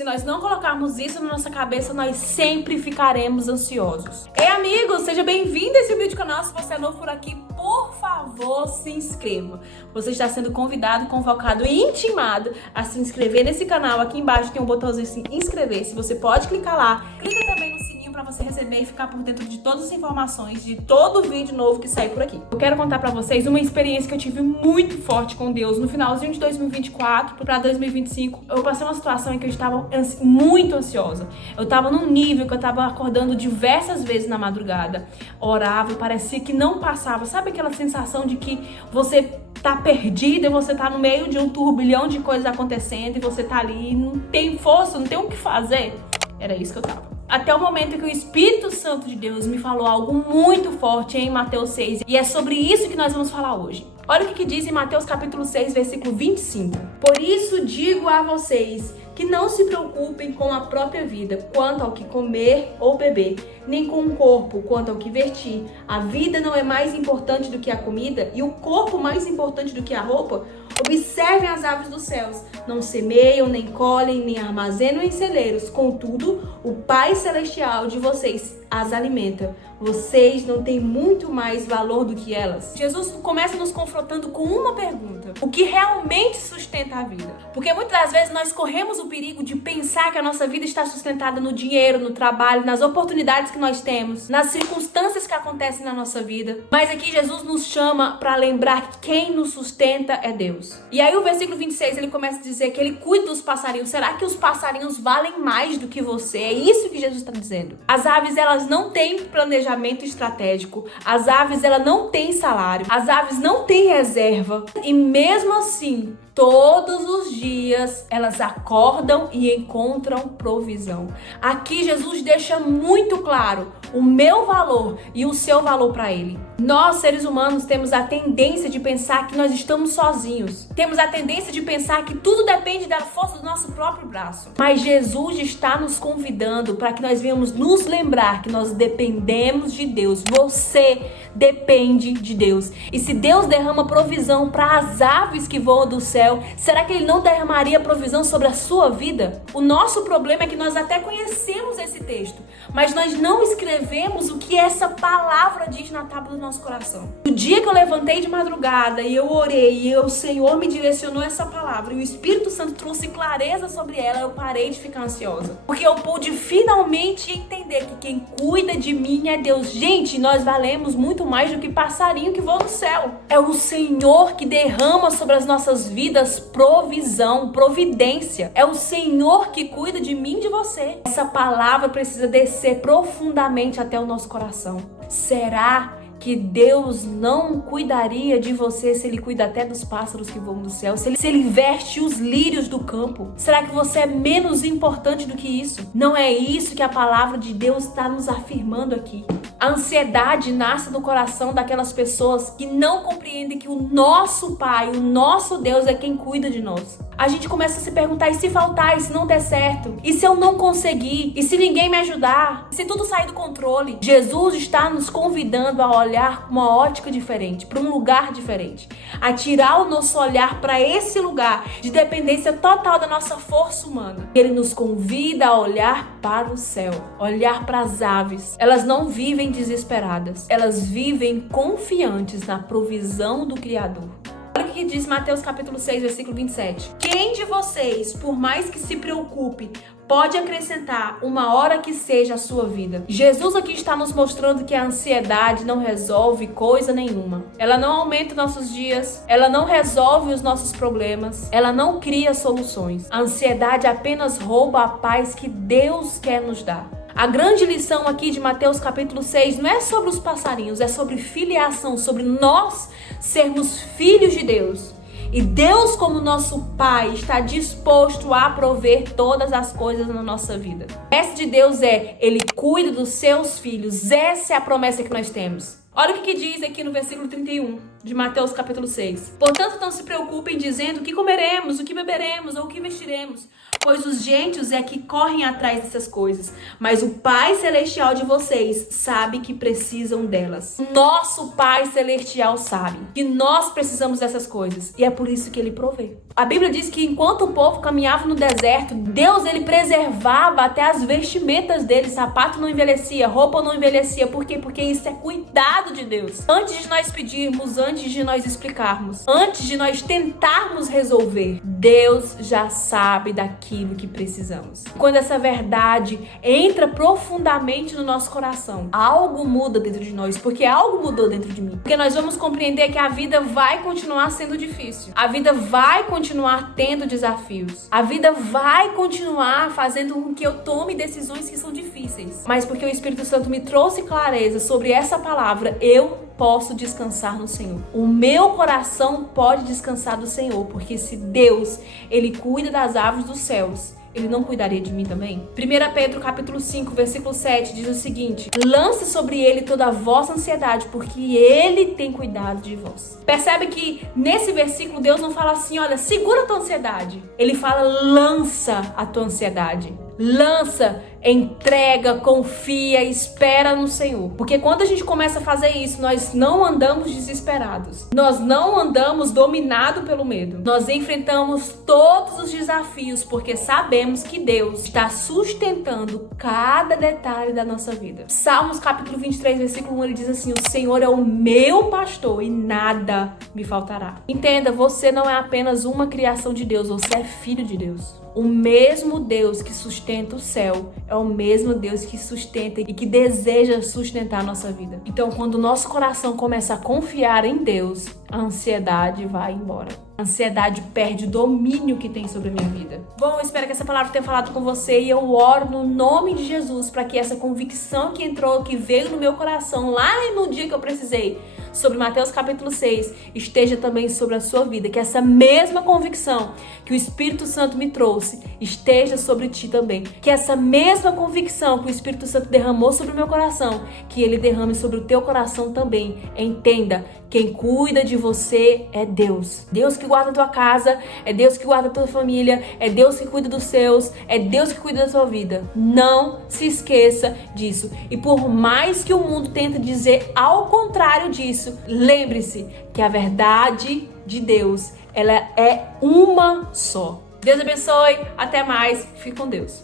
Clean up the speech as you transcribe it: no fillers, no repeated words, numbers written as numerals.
Se nós não colocarmos isso na nossa cabeça, nós sempre ficaremos ansiosos. Ei, amigos, seja bem-vindo a esse vídeo canal. Se você é novo por aqui, por favor, se inscreva. Você está sendo convidado, convocado e intimado a se inscrever nesse canal. Aqui embaixo tem um botãozinho assim, inscrever-se. Você pode clicar lá. Clica também no sininho para você receber e ficar por dentro de todas as informações de todo vídeo novo que sair por aqui. Eu quero contar para vocês uma experiência que eu tive muito forte com Deus no finalzinho de 2024 para 2025. Eu passei uma situação em que eu estava muito ansiosa. Eu estava num nível que eu estava acordando diversas vezes na madrugada. Orava e parecia que não passava. Sabe aquela sensação de que você tá perdida e você tá no meio de um turbilhão de coisas acontecendo e você tá ali e não tem força, não tem o que fazer? Era isso que eu tava. Até o momento em que o Espírito Santo de Deus me falou algo muito forte em Mateus 6. E é sobre isso que nós vamos falar hoje. Olha o que diz em Mateus capítulo 6, versículo 25. Por isso digo a vocês que não se preocupem com a própria vida, quanto ao que comer ou beber, nem com o corpo, quanto ao que vestir. A vida não é mais importante do que a comida e o corpo mais importante do que a roupa? Observem as aves dos céus, não semeiam, nem colhem, nem armazenam em celeiros. Contudo, o Pai Celestial de vocês as alimenta. Vocês não têm muito mais valor do que elas? Jesus começa nos confrontando com uma pergunta: o que realmente sustenta a vida? Porque muitas das vezes nós corremos o perigo de pensar que a nossa vida está sustentada no dinheiro, no trabalho, nas oportunidades que nós temos, nas circunstâncias que acontecem na nossa vida. Mas aqui Jesus nos chama para lembrar que quem nos sustenta é Deus. E aí o versículo 26 ele começa a dizer que ele cuida dos passarinhos. Será que os passarinhos valem mais do que você? É isso que Jesus está dizendo. As aves, elas não têm planejamento estratégico. As aves, elas não têm salário. As aves não têm reserva. E mesmo assim, todos os dias elas acordam e encontram provisão. Aqui Jesus deixa muito claro o meu valor e o seu valor para ele. Nós, seres humanos, temos a tendência de pensar que nós estamos sozinhos. Temos a tendência de pensar que tudo depende da força do nosso próprio braço. Mas Jesus está nos convidando para que nós venhamos nos lembrar que nós dependemos de Deus. Você depende de Deus. E se Deus derrama provisão para as aves que voam do céu, será que Ele não derramaria provisão sobre a sua vida? O nosso problema é que nós até conhecemos esse texto, mas nós não escrevemos o que essa palavra diz na tábua do nosso coração. No dia que eu levantei de madrugada e eu orei e o Senhor me direcionou essa palavra e o Espírito Santo trouxe clareza sobre ela, eu parei de ficar ansiosa. Porque eu pude finalmente entender que quem cuida de mim é Deus. Gente, nós valemos muito mais do que passarinho que voa no céu. É o Senhor que derrama sobre as nossas vidas provisão, providência. É o Senhor que cuida de mim e de você. Essa palavra precisa descer profundamente até o nosso coração. Será que Deus não cuidaria de você se Ele cuida até dos pássaros que voam do céu? Se Ele veste os lírios do campo? Será que você é menos importante do que isso? Não é isso que a palavra de Deus está nos afirmando aqui. A ansiedade nasce do coração daquelas pessoas que não compreendem que o nosso Pai, o nosso Deus é quem cuida de nós. A gente começa a se perguntar, e se faltar, e se não der certo? E se eu não conseguir? E se ninguém me ajudar? E se tudo sair do controle? Jesus está nos convidando a olhar com uma ótica diferente, para um lugar diferente. A tirar o nosso olhar para esse lugar de dependência total da nossa força humana. Ele nos convida a olhar para o céu, olhar para as aves. Elas não vivem desesperadas, elas vivem confiantes na provisão do Criador. Olha o que diz Mateus capítulo 6, versículo 27. Quem de vocês, por mais que se preocupe, pode acrescentar uma hora que seja a sua vida? Jesus aqui está nos mostrando que a ansiedade não resolve coisa nenhuma. Ela não aumenta nossos dias, ela não resolve os nossos problemas, ela não cria soluções. A ansiedade apenas rouba a paz que Deus quer nos dar. A grande lição aqui de Mateus capítulo 6 não é sobre os passarinhos, é sobre filiação, sobre nós sermos filhos de Deus. E Deus, como nosso Pai, está disposto a prover todas as coisas na nossa vida. A promessa de Deus é, Ele cuida dos seus filhos. Essa é a promessa que nós temos. Olha o que diz aqui no versículo 31. de Mateus capítulo 6. Portanto, não se preocupem dizendo o que comeremos, o que beberemos ou o que vestiremos, pois os gentios é que correm atrás dessas coisas, mas o Pai Celestial de vocês sabe que precisam delas. Nosso Pai Celestial sabe que nós precisamos dessas coisas e é por isso que Ele provê. A Bíblia diz que enquanto o povo caminhava no deserto, Deus ele preservava até as vestimentas deles, sapato não envelhecia, roupa não envelhecia. Por quê? Porque isso é cuidado de Deus. Antes de nós pedirmos, antes de nós explicarmos, antes de nós tentarmos resolver, Deus já sabe daquilo que precisamos. Quando essa verdade entra profundamente no nosso coração, algo muda dentro de nós, porque algo mudou dentro de mim. Porque nós vamos compreender que a vida vai continuar sendo difícil. A vida vai continuar tendo desafios. A vida vai continuar fazendo com que eu tome decisões que são difíceis. Mas porque o Espírito Santo me trouxe clareza sobre essa palavra, eu posso descansar no Senhor. O meu coração pode descansar do Senhor, porque se Deus, Ele cuida das aves dos céus, Ele não cuidaria de mim também? 1 Pedro capítulo 5, versículo 7 diz o seguinte: lance sobre Ele toda a vossa ansiedade, porque Ele tem cuidado de vós. Percebe que nesse versículo Deus não fala assim, olha, segura a tua ansiedade. Ele fala, lança a tua ansiedade. Lança, entrega, confia, espera no Senhor. Porque quando a gente começa a fazer isso, nós não andamos desesperados. Nós não andamos dominados pelo medo. Nós enfrentamos todos os desafios porque sabemos que Deus está sustentando cada detalhe da nossa vida. Salmos capítulo 23, versículo 1, ele diz assim: o Senhor é o meu pastor e nada me faltará. Entenda, você não é apenas uma criação de Deus, você é filho de Deus. O mesmo Deus que sustenta o céu é o mesmo Deus que sustenta e que deseja sustentar a nossa vida. Então, quando o nosso coração começa a confiar em Deus, a ansiedade vai embora. A ansiedade perde o domínio que tem sobre a minha vida. Bom, eu espero que essa palavra tenha falado com você e eu oro no nome de Jesus para que essa convicção que entrou, que veio no meu coração lá no dia que eu precisei, sobre Mateus capítulo 6, esteja também sobre a sua vida. Que essa mesma convicção que o Espírito Santo me trouxe esteja sobre ti também. Que essa mesma convicção que o Espírito Santo derramou sobre o meu coração, que ele derrame sobre o teu coração também. Entenda, quem cuida de você é Deus. Deus que guarda a tua casa, é Deus que guarda a tua família, é Deus que cuida dos seus, é Deus que cuida da tua vida. Não se esqueça disso. E por mais que o mundo tente dizer ao contrário disso, lembre-se que a verdade de Deus, ela é uma só. Deus abençoe, até mais, fique com Deus.